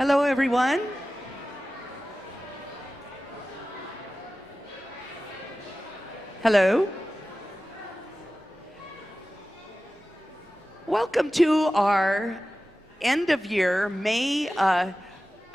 Hello, everyone. Hello. Welcome to our end of year May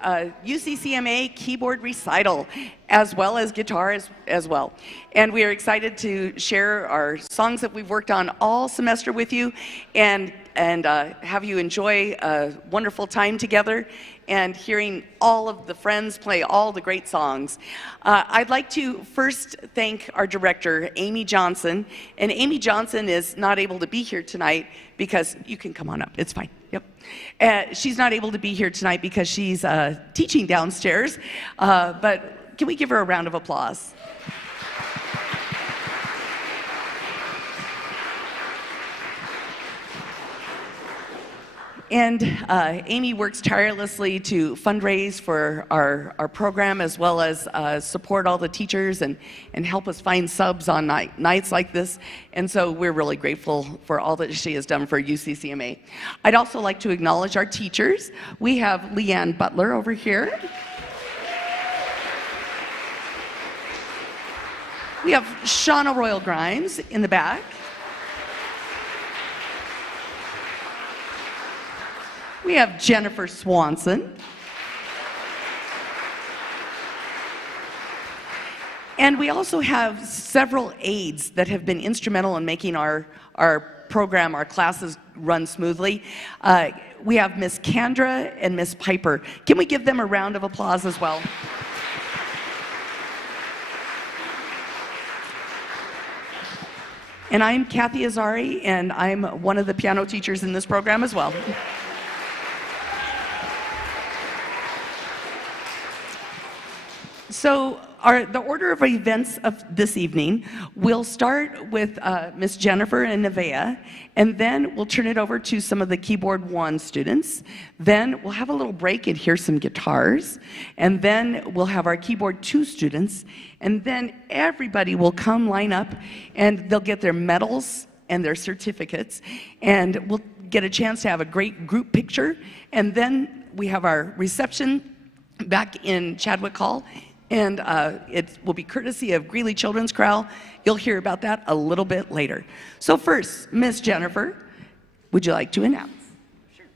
UCCMA keyboard recital, as well as guitar as well. And we are excited to share our songs that we've worked on all semester with you and have you enjoy a wonderful time together and hearing all of the friends play all the great songs. I'd like to first thank our director, Amy Johnson. And Amy Johnson is not able to be here tonight because, you can come on up, it's fine, yep. She's not able to be here tonight because she's teaching downstairs, but can we give her a round of applause? And Amy works tirelessly to fundraise for our program, as well as support all the teachers and help us find subs on nights like this. And so we're really grateful for all that she has done for UCCMA. I'd also like to acknowledge our teachers. We have Leanne Butler over here. We have Shauna Royal Grimes in the back. We have Jennifer Swanson. And we also have several aides that have been instrumental in making our program, our classes run smoothly. We have Miss Kendra and Miss Piper. Can we give them a round of applause as well? And I'm Kathy Azari, and I'm one of the piano teachers in this program as well. So the order of events of this evening, we'll start with Miss Jennifer and Nevaeh, and then we'll turn it over to some of the Keyboard 1 students. Then we'll have a little break and hear some guitars, and then we'll have our Keyboard 2 students, and then everybody will come line up, and they'll get their medals and their certificates, and we'll get a chance to have a great group picture, and then we have our reception back in Chadwick Hall. And it will be courtesy of Greeley Children's Chorale. You'll hear about that a little bit later. So first, Miss Jennifer, would you like to announce? Sure.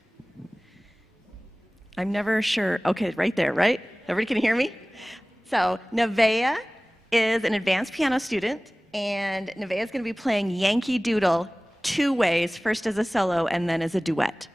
I'm never sure. Okay, right there, right? Everybody can hear me? So Nevaeh is an advanced piano student, and Nevaeh is going to be playing Yankee Doodle 2 ways, first as a solo and then as a duet.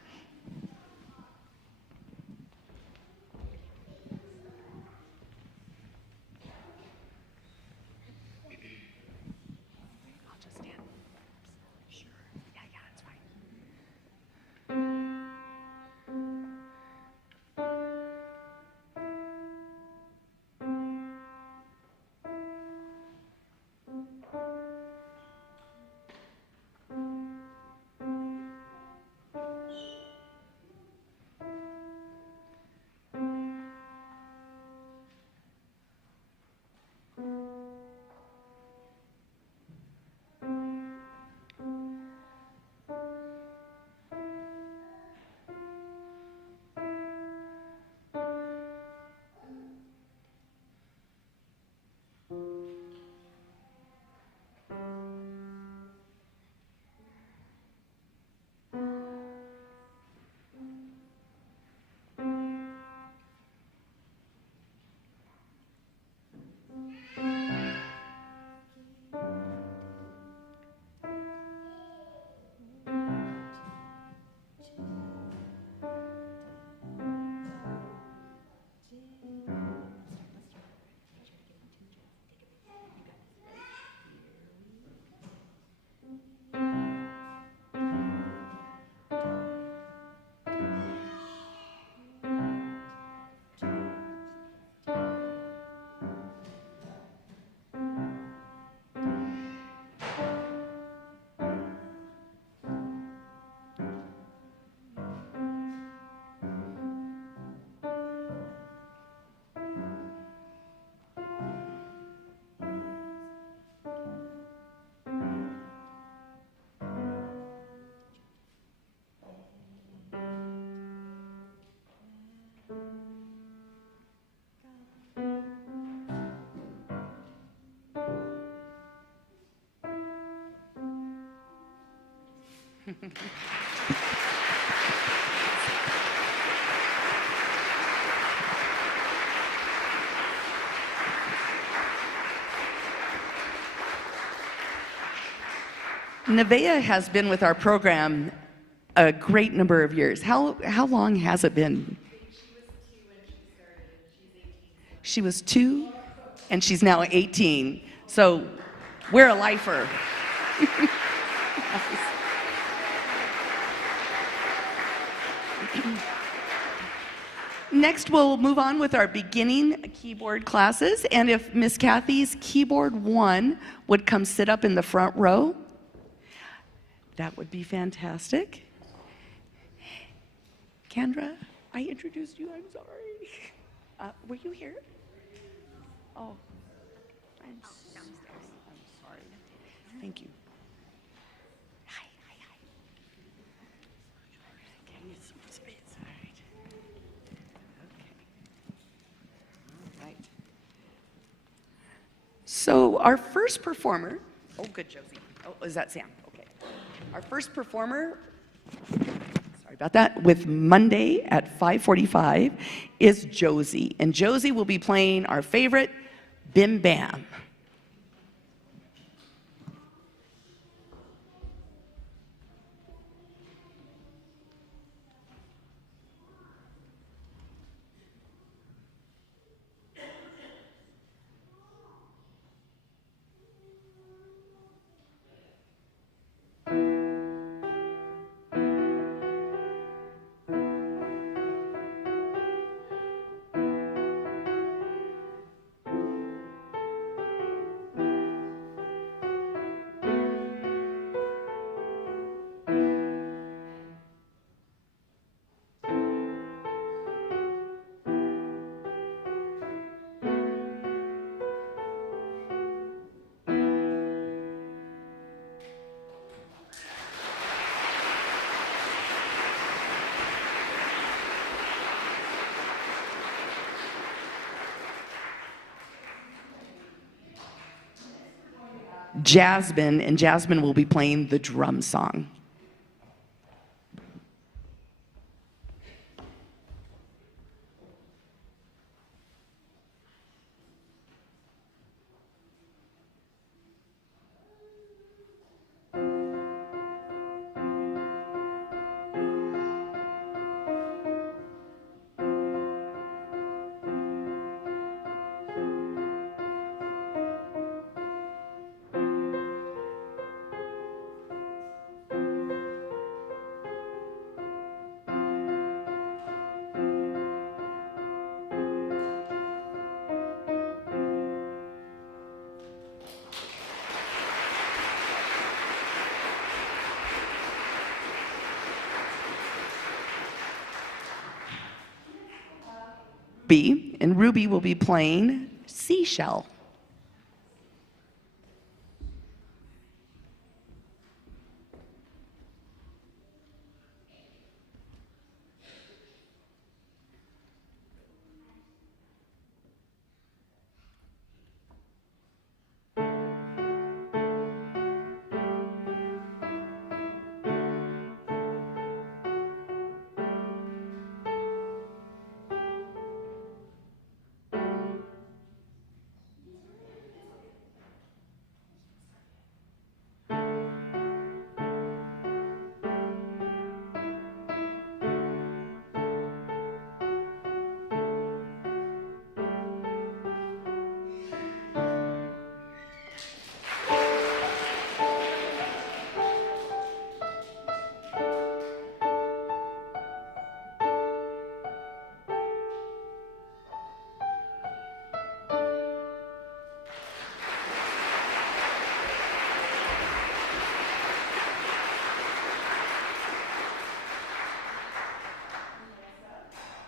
Nevaeh has been with our program a great number of years. How long has it been? She was 2 and she's now 18. So we're a lifer. Next, we'll move on with our beginning keyboard classes. And if Miss Kathy's keyboard 1 would come sit up in the front row, that would be fantastic. Kendra, I introduced you. I'm sorry. Were you here? Oh, I'm sorry. Thank you. Hi. Okay, need some space. All right. Okay. All right. So our first performer. Oh, good, Josie. Oh, is that Sam? Okay. Our first performer. Sorry about that. With Monday at 5:45 is Josie. And Josie will be playing our favorite, Bim Bam. Jasmine, and Jasmine will be playing the drum song. And Ruby will be playing Seashell.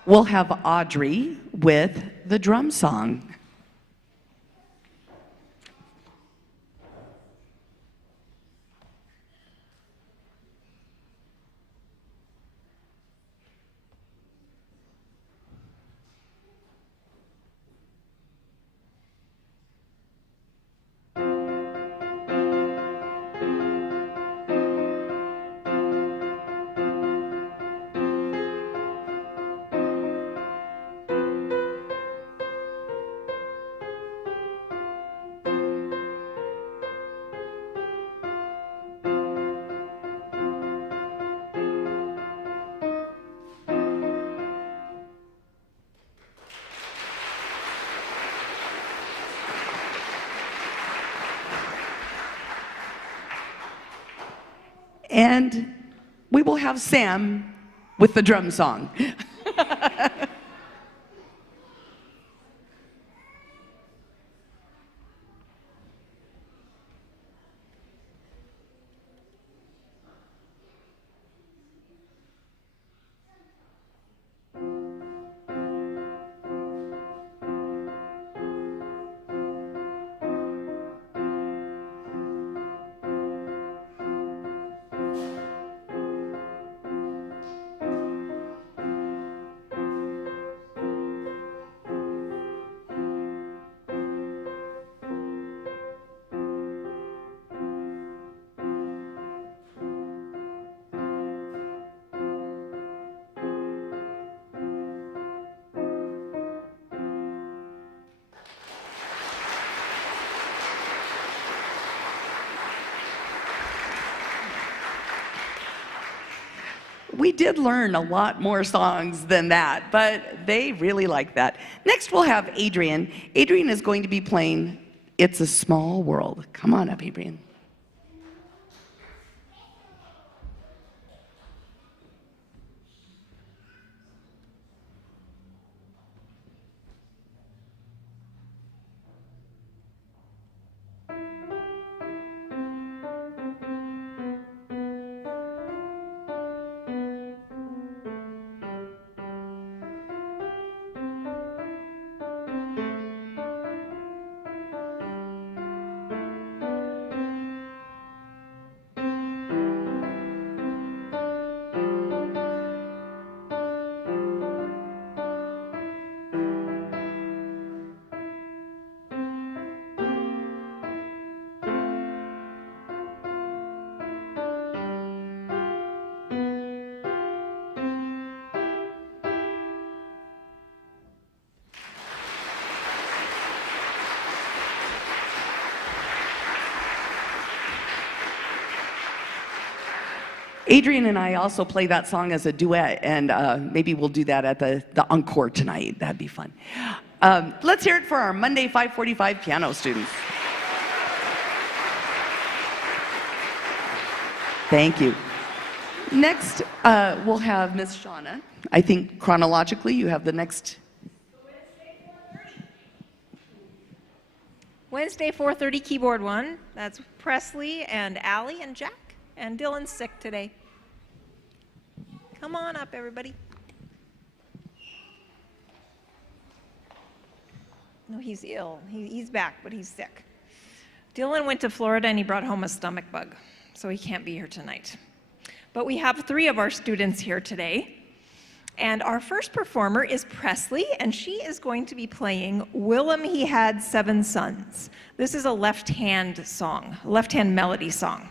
We'll have Audrey with the drum song. And we will have Sam with the drum song. We did learn a lot more songs than that, but they really like that. Next, we'll have Adrian. Adrian is going to be playing It's a Small World. Come on up, Adrian. Adrian and I also play that song as a duet, and maybe we'll do that at the encore tonight. That'd be fun. Let's hear it for our Monday 545 piano students. Thank you. Next, we'll have Miss Shauna. I think chronologically you have the next. Wednesday, 4:30, keyboard 1. That's Presley and Allie and Jack. And Dylan's sick today. Come on up, everybody. No, he's ill. He's back, but he's sick. Dylan went to Florida and he brought home a stomach bug, so he can't be here tonight. But we have 3 of our students here today. And our first performer is Presley, and she is going to be playing Willem He Had 7 Sons. This is a left-hand song, a left-hand melody song.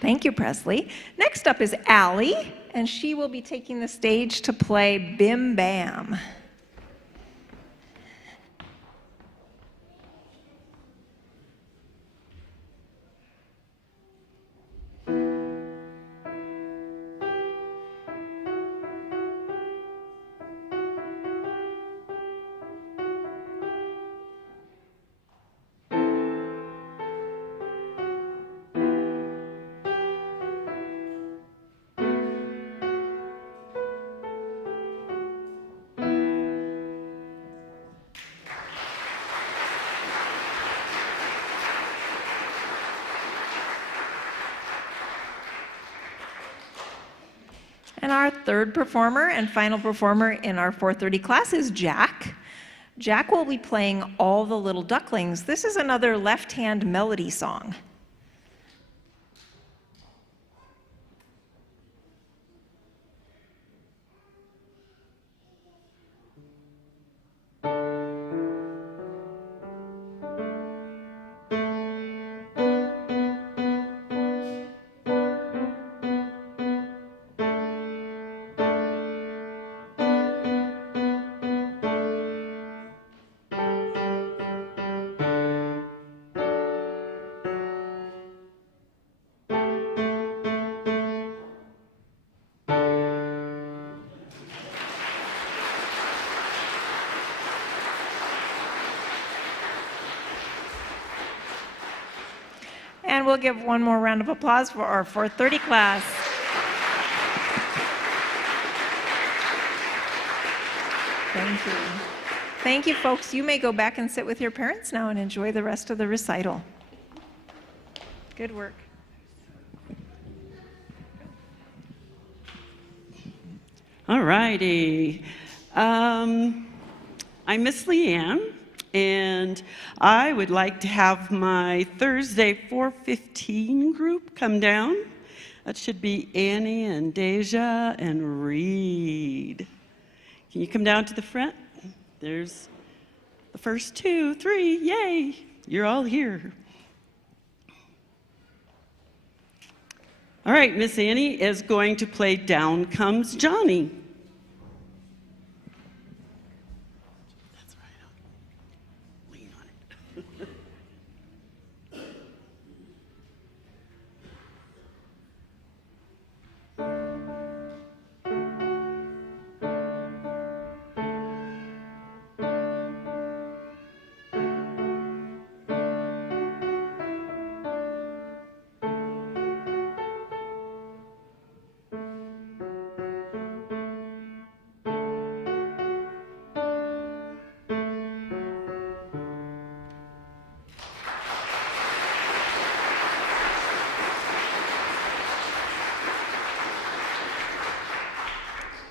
Thank you, Presley. Next up is Allie, and she will be taking the stage to play Bim Bam. And our third performer and final performer in our 4:30 class is Jack. Jack will be playing All the Little Ducklings. This is another left-hand melody song. And we'll give one more round of applause for our 430 class. Thank you. Thank you, folks. You may go back and sit with your parents now and enjoy the rest of the recital. Good work. All righty. I'm Miss Leanne, and I would like to have my Thursday 4:15 group come down. That should be Annie and Deja and Reed. Can you come down to the front? There's the first 2, 3, yay! You're all here. All right, Miss Annie is going to play Down Comes Johnny. That's right. Lean on it.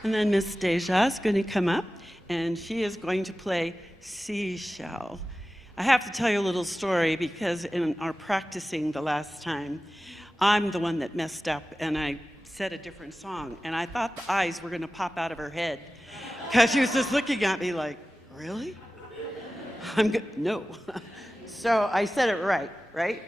And then Miss Deja is going to come up, and she is going to play Seashell. I have to tell you a little story because in our practicing the last time, I'm the one that messed up, and I said a different song, and I thought the eyes were going to pop out of her head because she was just looking at me like, really? I'm good. No. So I said it right, right?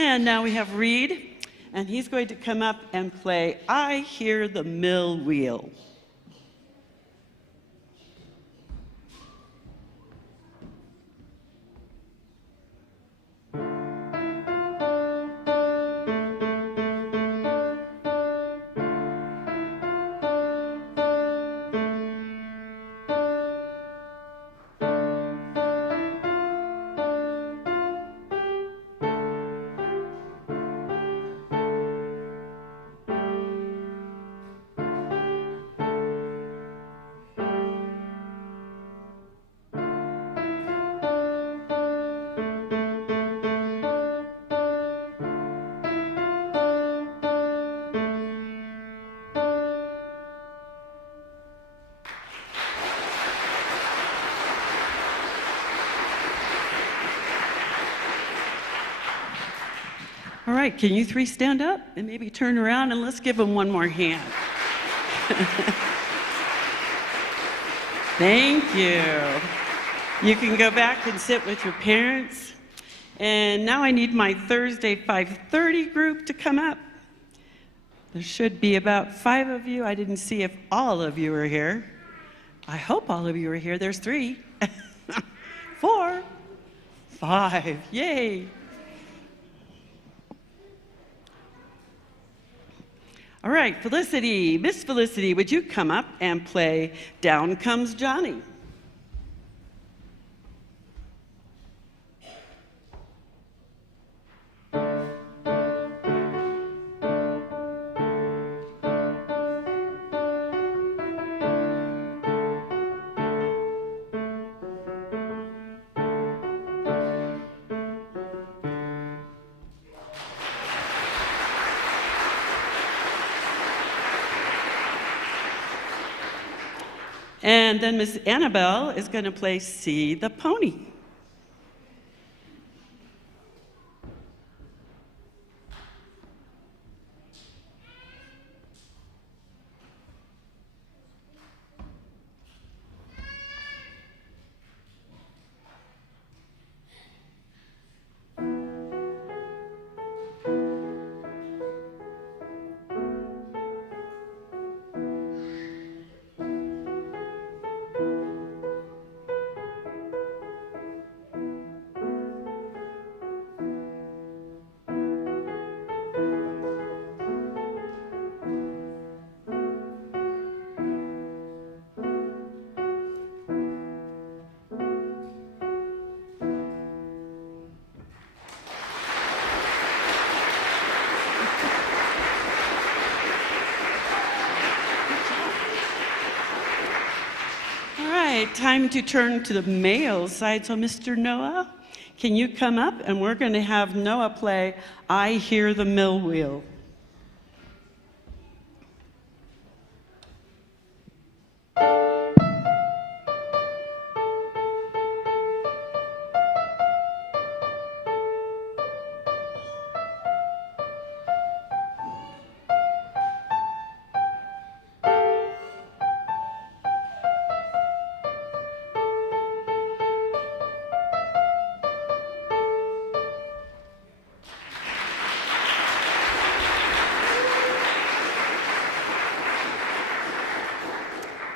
And now we have Reed, and he's going to come up and play I Hear the Mill Wheel. All right, can you three stand up and maybe turn around and let's give them one more hand. Thank you. You can go back and sit with your parents. And now I need my Thursday 5:30 group to come up. There should be about 5 of you. I didn't see if all of you are here. I hope all of you are here. There's 3, 4, 5, yay. All right, Felicity, Miss Felicity, would you come up and play Down Comes Johnny? And then Miss Annabelle is going to play See the Pony. Time to turn to the male side. So Mr. Noah, can you come up? And we're going to have Noah play I Hear the Mill Wheel.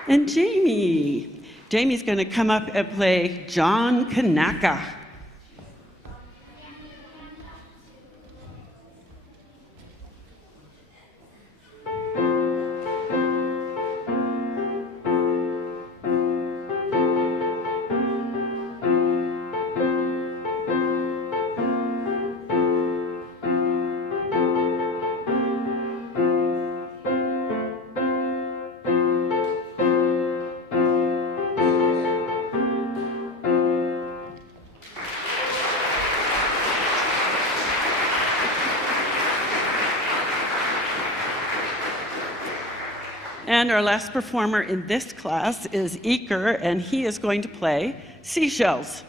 And Jamie. Jamie's going to come up and play John Kanaka. And our last performer in this class is Eker, and he is going to play Seashells.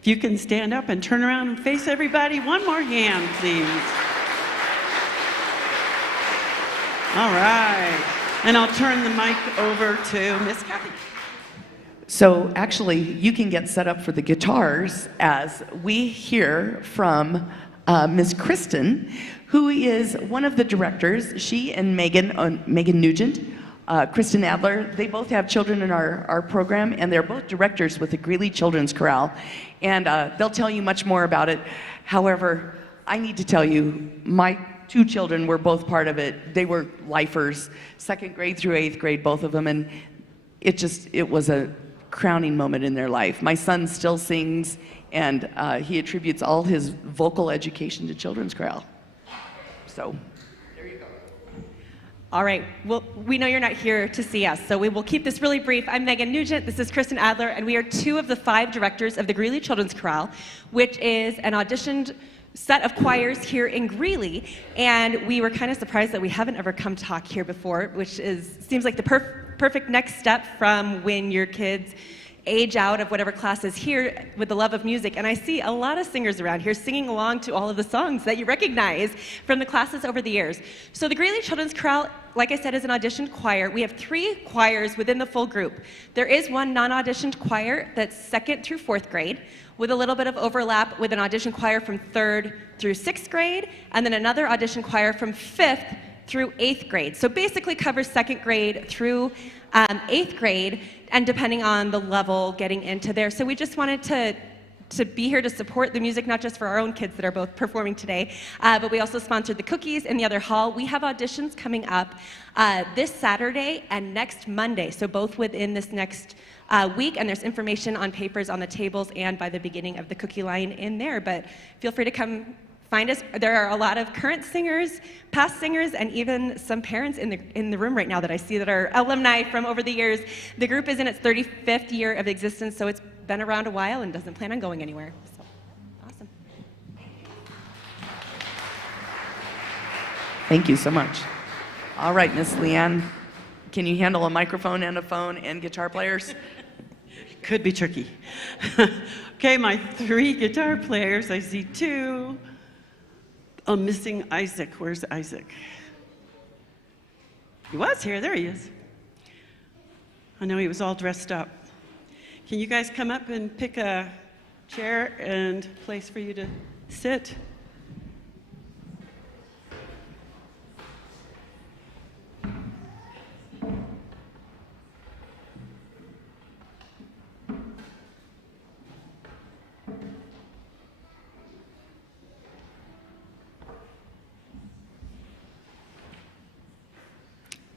If you can stand up and turn around and face everybody, one more hand, please. All right. And I'll turn the mic over to Miss Kathy. So actually, you can get set up for the guitars as we hear from Miss Kristen, who is one of the directors. She and Megan Nugent, Kristen Adler, they both have children in our program, and they're both directors with the Greeley Children's Chorale, and they'll tell you much more about it. However, I need to tell you, my two children were both part of it. They were lifers, 2nd grade through 8th grade, both of them, and it was a crowning moment in their life. My son still sings, and he attributes all his vocal education to children's chorale. So. All right, well, we know you're not here to see us, so we will keep this really brief. I'm Megan Nugent, this is Kristen Adler, and we are 2 of the 5 directors of the Greeley Children's Chorale, which is an auditioned set of choirs here in Greeley, and we were kind of surprised that we haven't ever come talk here before, which seems like the perfect next step from when your kids age out of whatever class is here with the love of music. And I see a lot of singers around here singing along to all of the songs that you recognize from the classes over the years. So the Greeley Children's Chorale, like I said, is an auditioned choir. We have 3 choirs within the full group. There is one non-auditioned choir that's 2nd through 4th grade, with a little bit of overlap with an audition choir from 3rd through 6th grade, and then another audition choir from 5th through 8th grade. So basically covers 2nd grade through 8th grade, and depending on the level, getting into there. So we just wanted to be here to support the music, not just for our own kids that are both performing today, but we also sponsored the cookies in the other hall. We have auditions coming up this Saturday and next Monday, so both within this next week, and there's information on papers on the tables and by the beginning of the cookie line in there, but feel free to come find us. There are a lot of current singers, past singers, and even some parents in the room right now that I see that are alumni from over the years. The group is in its 35th year of existence, so it's been around a while and doesn't plan on going anywhere. So, awesome. Thank you so much. All right, Miss Leanne, can you handle a microphone and a phone and guitar players? Could be tricky. Okay, my 3 guitar players, I see 2. I'm missing Isaac. Where's Isaac? He was here. There he is. I know he was all dressed up. Can you guys come up and pick a chair and place for you to sit?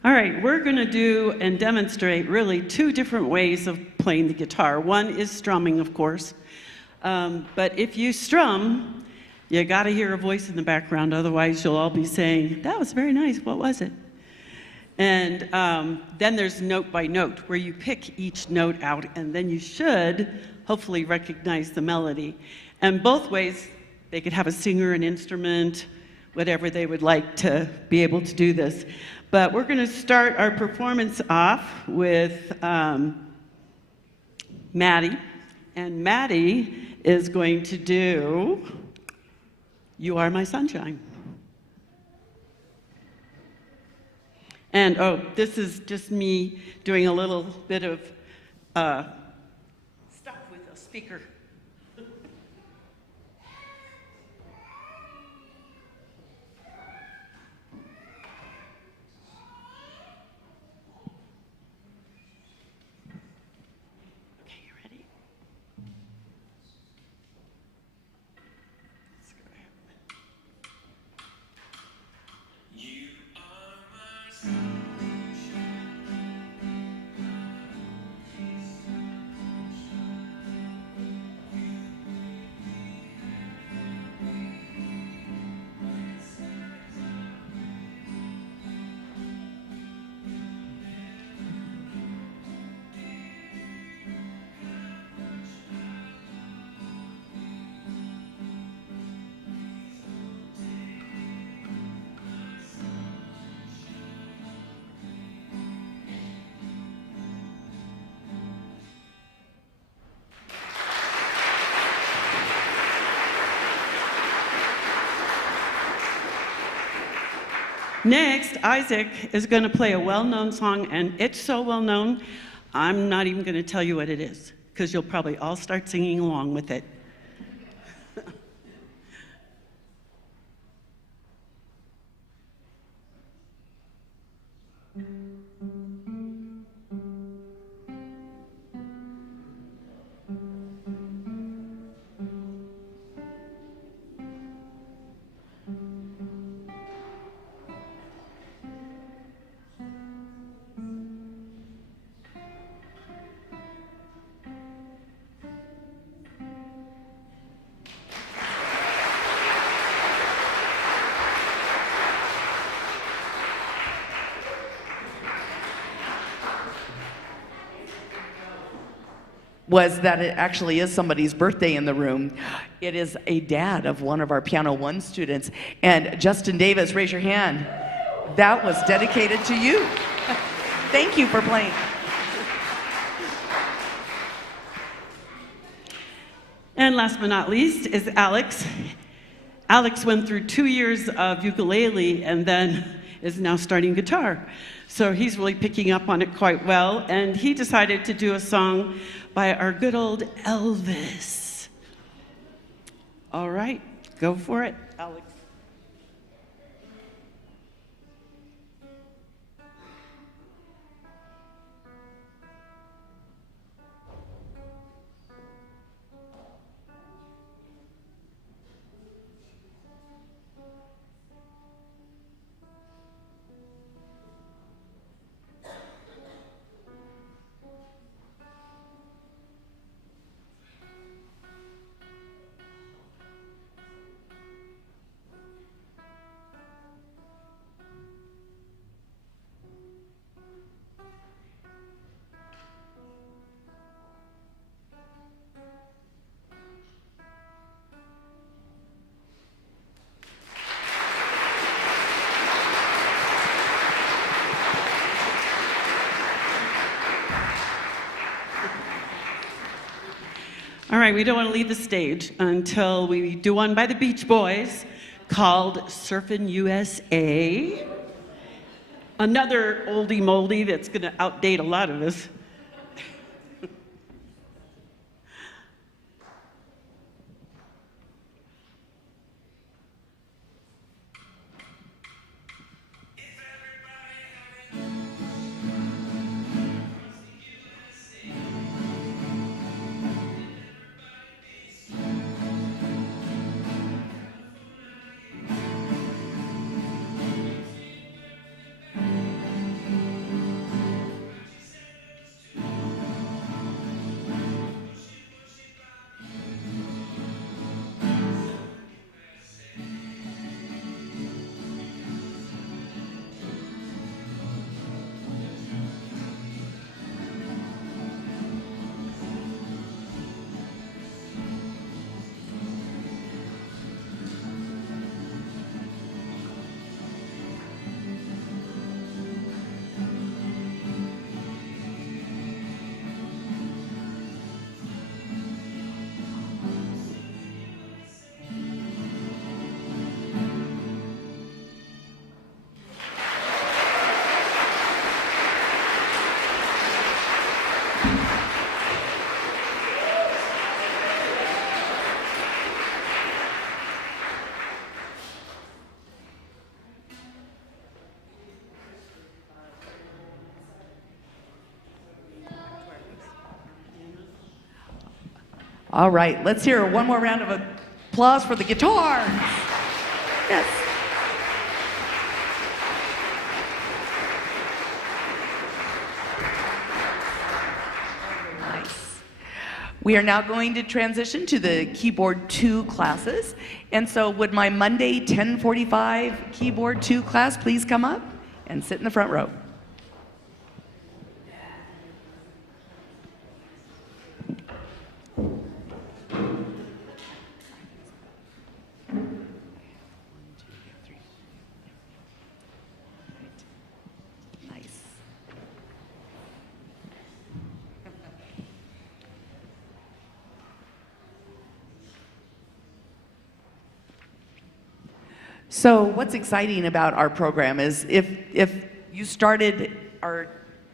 All right, we're going to do and demonstrate really 2 different ways of playing the guitar. One is strumming, of course, but if you strum, you got to hear a voice in the background, otherwise you'll all be saying, that was very nice, what was it? And then there's note by note, where you pick each note out, and then you should hopefully recognize the melody. And both ways, they could have a singer, an instrument, whatever they would like to be able to do this. But we're going to start our performance off with Maddie. And Maddie is going to do You Are My Sunshine. And, oh, this is just me doing a little bit of stuff with a speaker. Next, Isaac is going to play a well-known song, and it's so well-known, I'm not even going to tell you what it is, because you'll probably all start singing along with it. Was that it actually is somebody's birthday in the room. It is a dad of one of our Piano 1 students. And Justin Davis, raise your hand. That was dedicated to you. Thank you for playing. And last but not least is Alex. Alex went through 2 years of ukulele and then is now starting guitar. So he's really picking up on it quite well. And he decided to do a song by our good old Elvis. All right, go for it, Alex. All right, we don't want to leave the stage until we do one by the Beach Boys called Surfin' USA. Another oldie moldy that's going to outdate a lot of us. All right, let's hear one more round of applause for the guitars. Yes. Nice. We are now going to transition to the Keyboard 2 classes. And so would my Monday 10:45 Keyboard 2 class please come up and sit in the front row? So what's exciting about our program is if you started our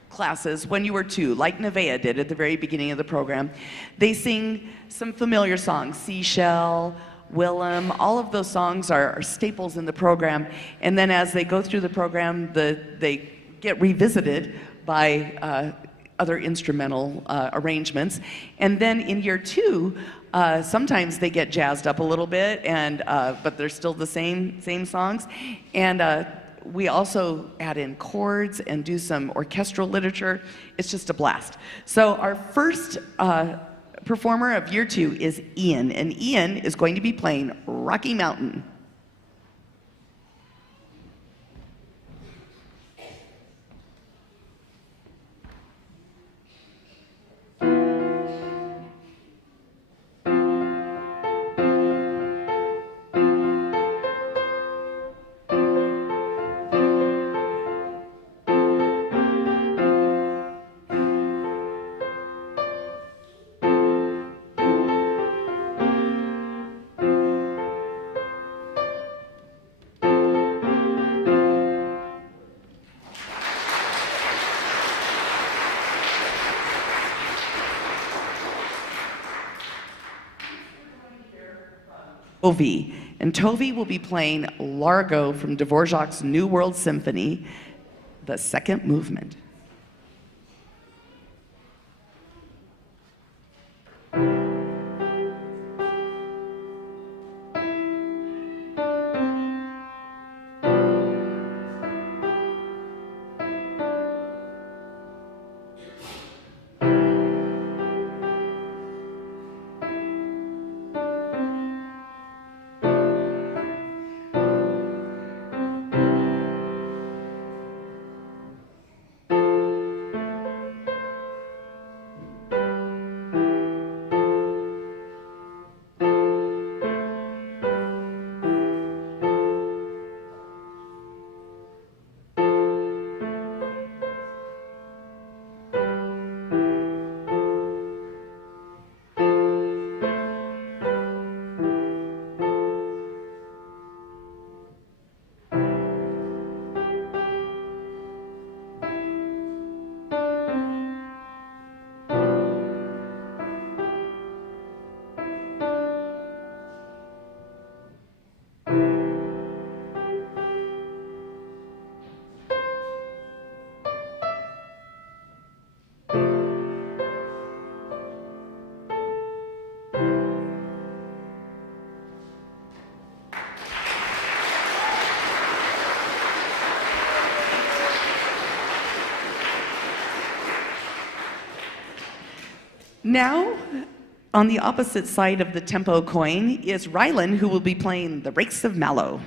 classes when you were 2, like Nevaeh did at the very beginning of the program, they sing some familiar songs, Seashell, Willem, all of those songs are staples in the program. And then as they go through the program, they get revisited by other instrumental arrangements. And then in year 2, sometimes they get jazzed up a little bit, and but they're still the same songs. And we also add in chords and do some orchestral literature. It's just a blast. So our first performer of year 2 is Ian, and Ian is going to be playing Rocky Mountain. Tovey. And Tovey will be playing Largo from Dvorak's New World Symphony, the second movement. Now, on the opposite side of the tempo coin is Rylan, who will be playing the Rakes of Mallow.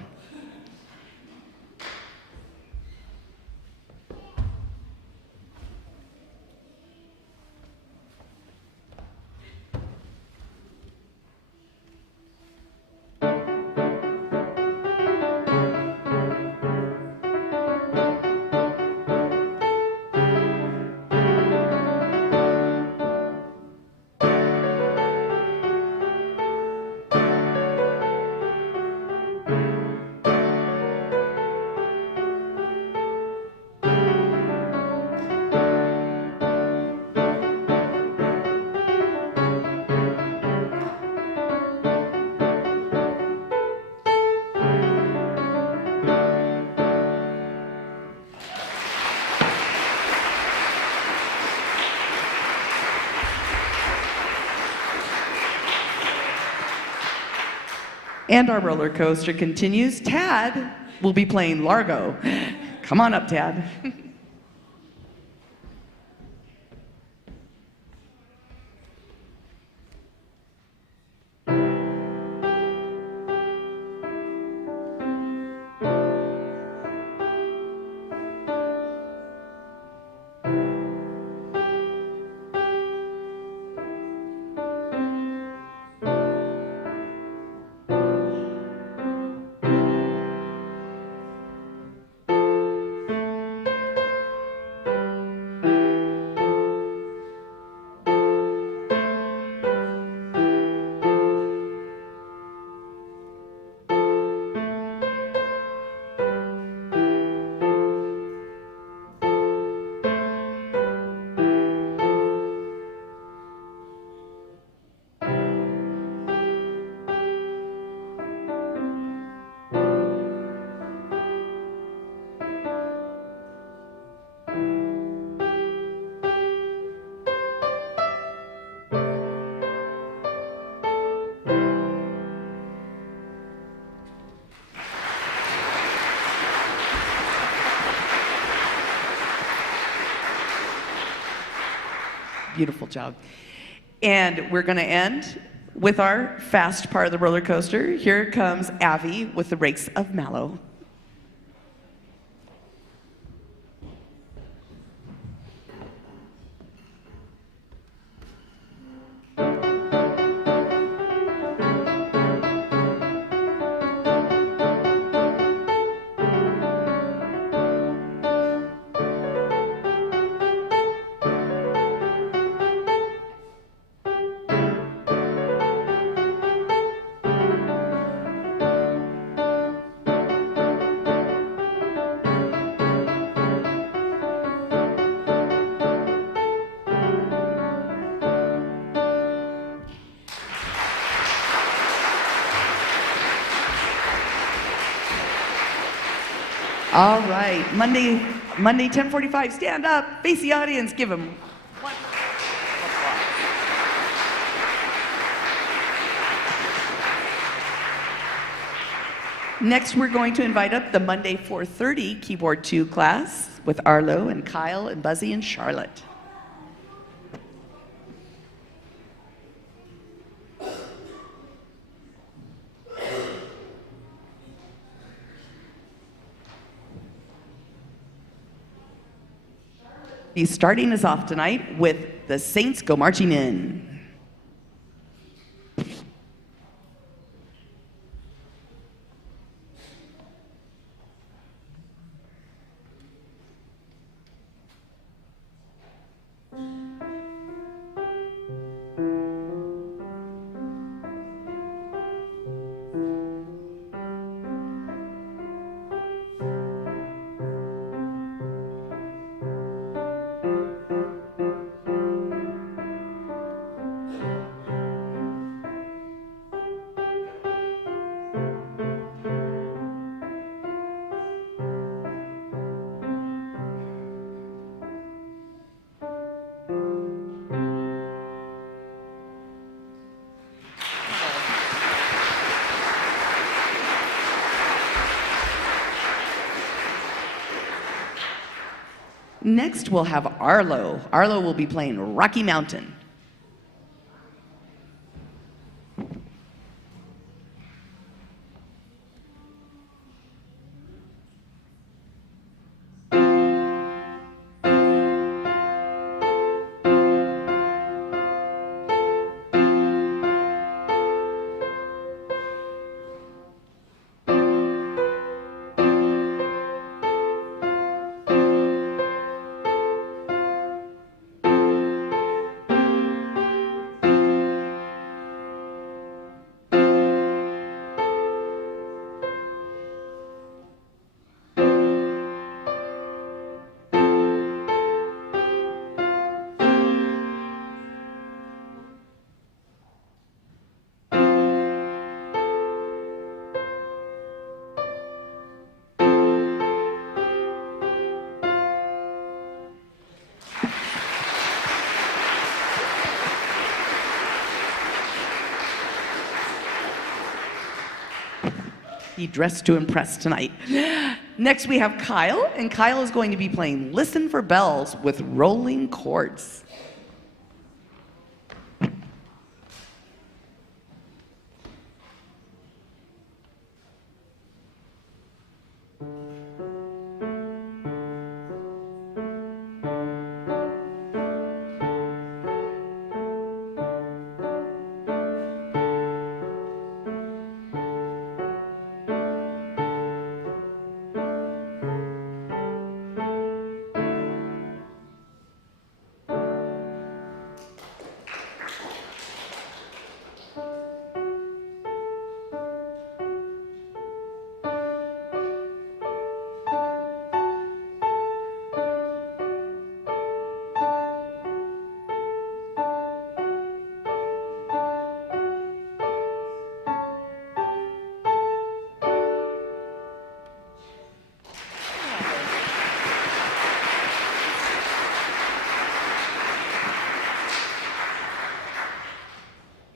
And our roller coaster continues. Tad will be playing Largo. Come on up, Tad. Beautiful job. And we're going to end with our fast part of the roller coaster. Here comes Avi with the Rakes of Mallow. All right, Monday 10:45, stand up, face the audience, give them one. Next, we're going to invite up the Monday 4:30 Keyboard 2 class with Arlo and Kyle and Buzzy and Charlotte. He's starting us off tonight with The Saints Go Marching In. Next, we'll have Arlo. Arlo will be playing Rocky Mountain. He dressed to impress tonight. Next we have Kyle, and Kyle is going to be playing Listen for Bells with rolling chords.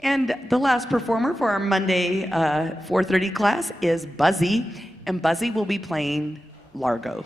And the last performer for our Monday 4:30 class is Buzzy, and Buzzy will be playing Largo.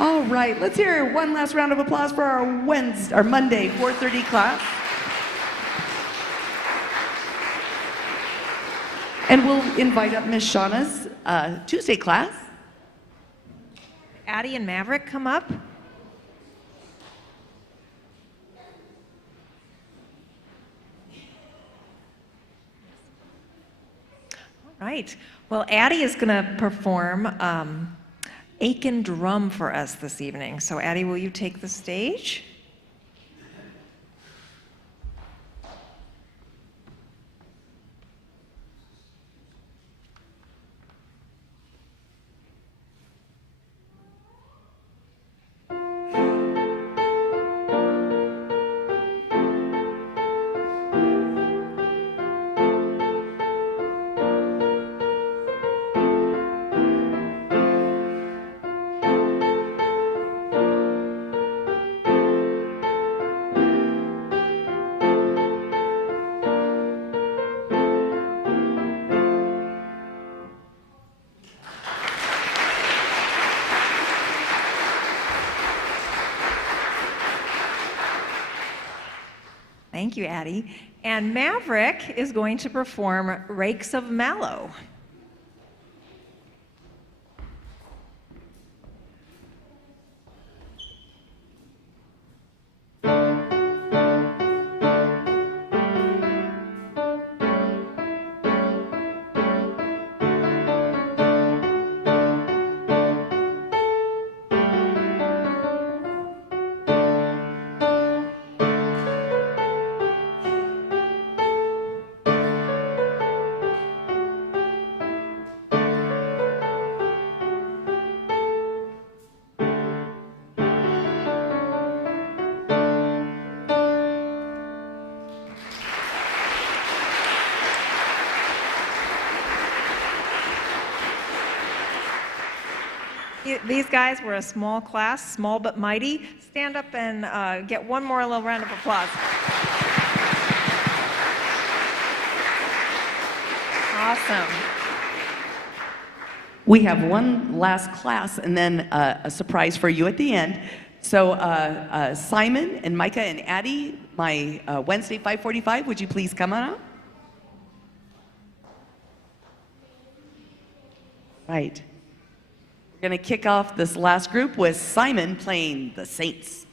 All right, let's hear one last round of applause for our Monday 4:30 class. And we'll invite up Miss Shauna's Tuesday class. Addie and Maverick come up. All right. Well, Addie is going to perform Aiken Drum for us this evening. So Addie, will you take the stage? Thank you, Addie. And Maverick is going to perform Rakes of Mallow. These guys were a small class, small but mighty. Stand up and get one more little round of applause. Awesome. We have one last class and then a surprise for you at the end. So Simon and Micah and Addie, my Wednesday 5:45, would you please come on up? Right. We're going to kick off this last group with Simon playing the Saints.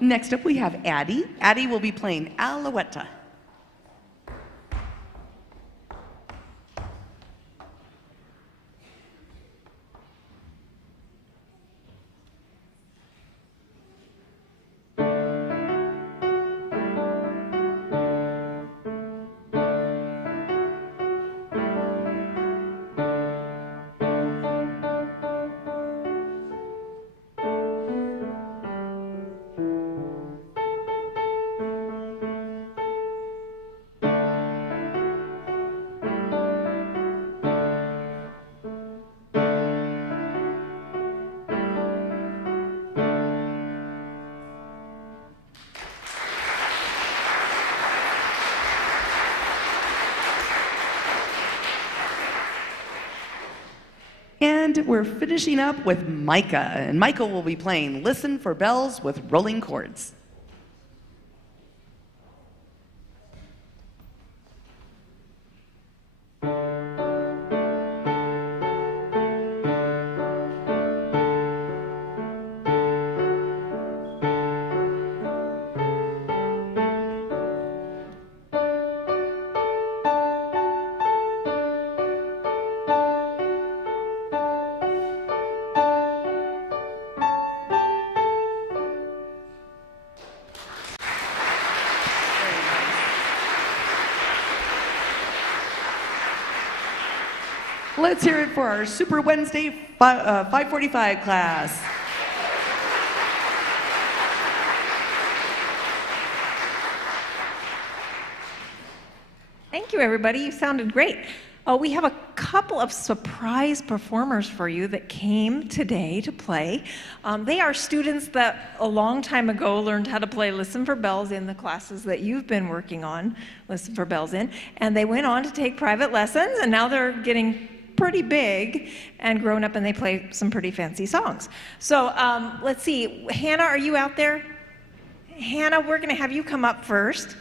Next up, we have Addie. Addie will be playing Alouetta. And we're finishing up with Micah. And Micah will be playing Listen for Bells with Rolling Chords. Let's hear it for our Super Wednesday 5:45 class. Thank you, everybody. You sounded great. We have a couple of surprise performers for you that came today to play. They are students that a long time ago learned how to play Listen for Bells in the classes that you've been working on, Listen for Bells in, and they went on to take private lessons, and now they're getting pretty big and grown up, and they play some pretty fancy songs. So let's see. Hannah, are you out there? Hannah, we're going to have you come up first.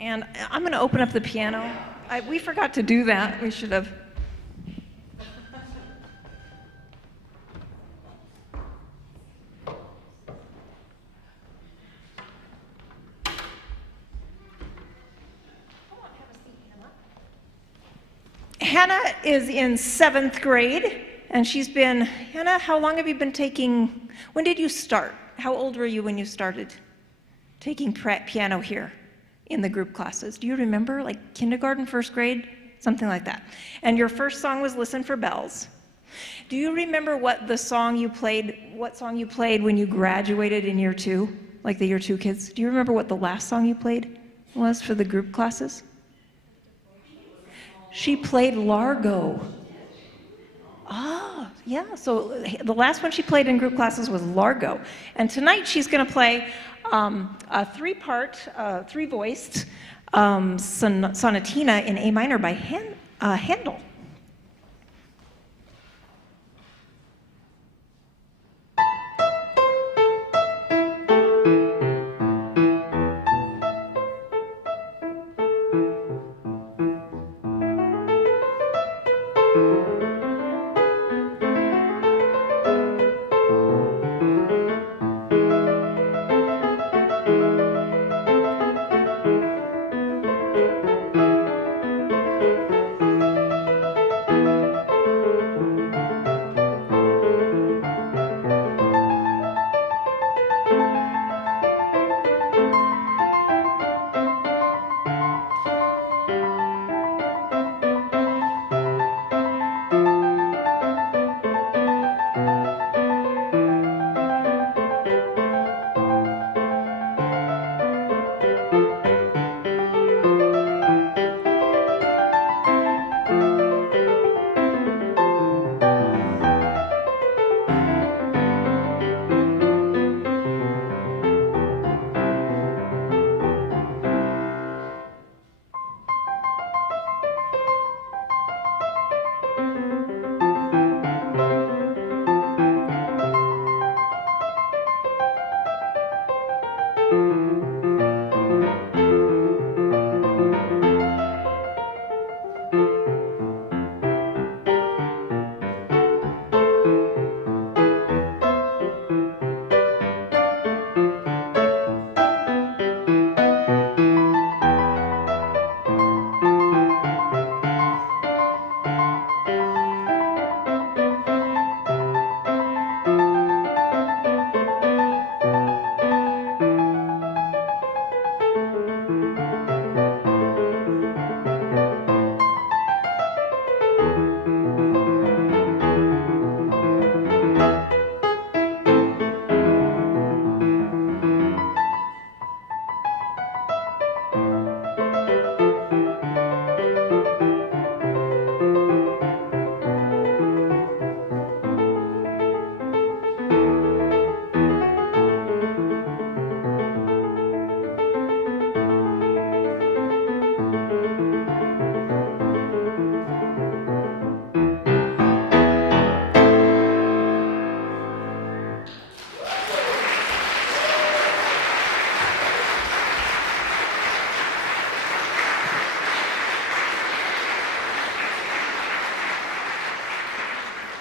And I'm going to open up the piano. We forgot to do that. We should have. Hannah is in 7th grade, and she's been, Hannah, how long have you been taking, when did you start? How old were you when you started taking piano here in the group classes? Do you remember, like kindergarten, 1st grade, something like that? And your first song was Listen for Bells. Do you remember what song you played when you graduated in year 2, like the year 2 kids? Do you remember what the last song you played was for the group classes? She played Largo. Ah, yeah, so the last one she played in group classes was Largo. And tonight she's going to play a 3-part, 3-voiced sonatina in A minor by Handel.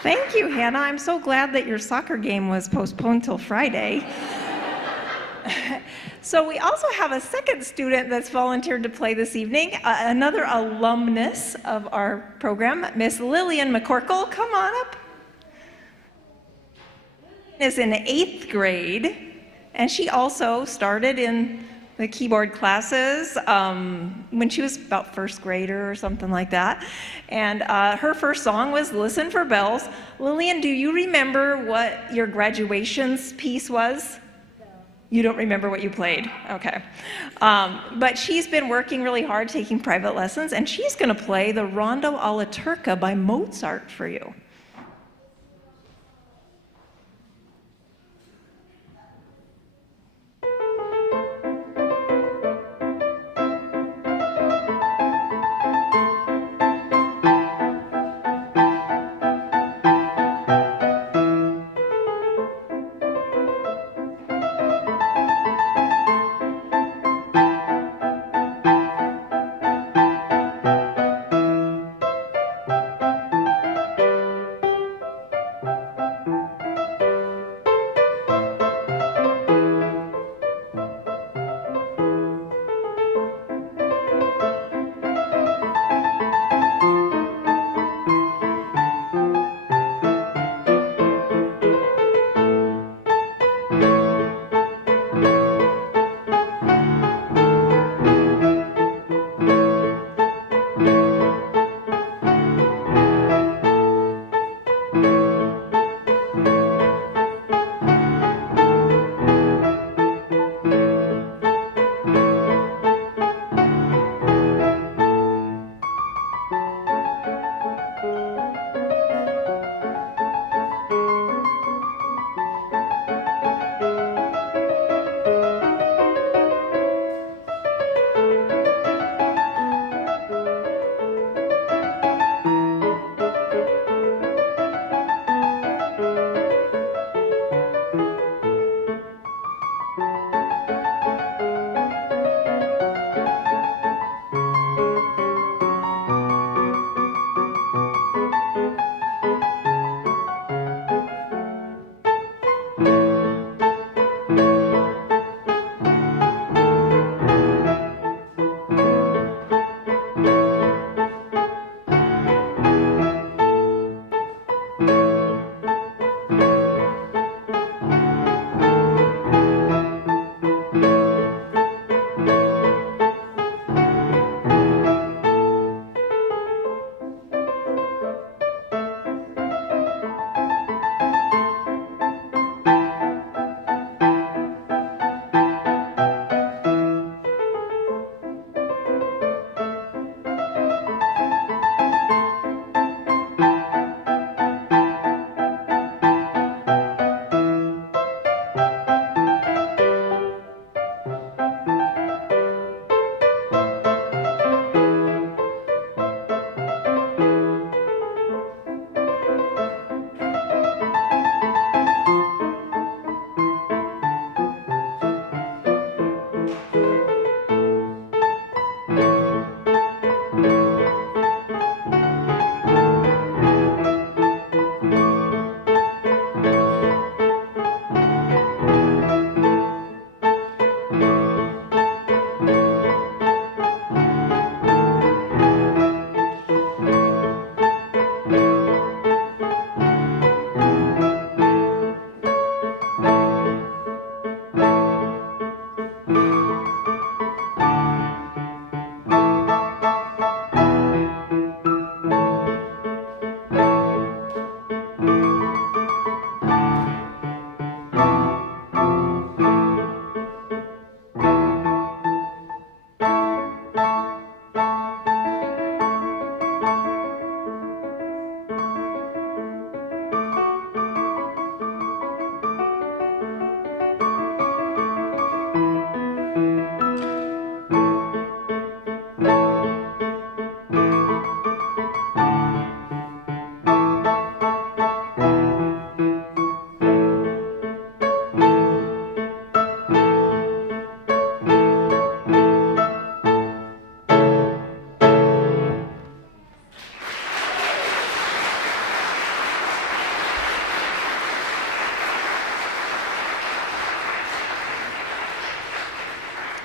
Thank you, Hannah. I'm so glad that your soccer game was postponed till Friday. So we also have a second student that's volunteered to play this evening, another alumnus of our program, Miss Lillian McCorkle. Come on up. Is in 8th grade, and she also started in the keyboard classes when she was about 1st grader or something like that. And her first song was Listen for Bells. Lillian, do you remember what your graduations piece was? No. You don't remember what you played? Okay. But she's been working really hard, taking private lessons, and she's going to play the Rondo alla Turca by Mozart for you.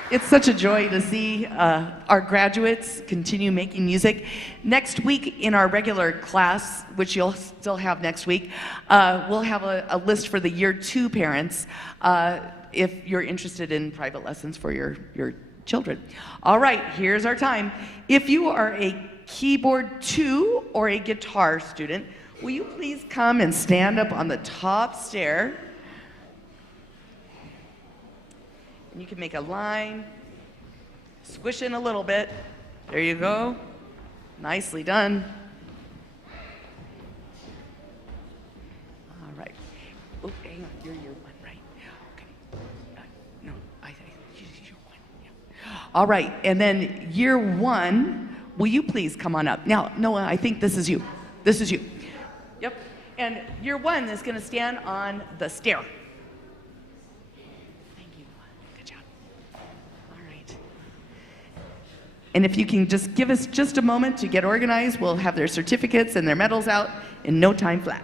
It's such a joy to see our graduates continue making music. Next week in our regular class, which you'll still have next week, we'll have a list for the year 2 parents if you're interested in private lessons for your children. All right, here's our time. If you are a keyboard 2 or a guitar student, will you please come and stand up on the top stair? And you can make a line, squish in a little bit. There you go. Nicely done. All right. Oh, hang on. You're year 1, right? Okay. No, you're year 1. Yeah. All right. And then year 1, will you please come on up? Now, Noah, I think this is you. This is you. Yep. And year 1 is going to stand on the stair. And if you can just give us just a moment to get organized, we'll have their certificates and their medals out in no time flat.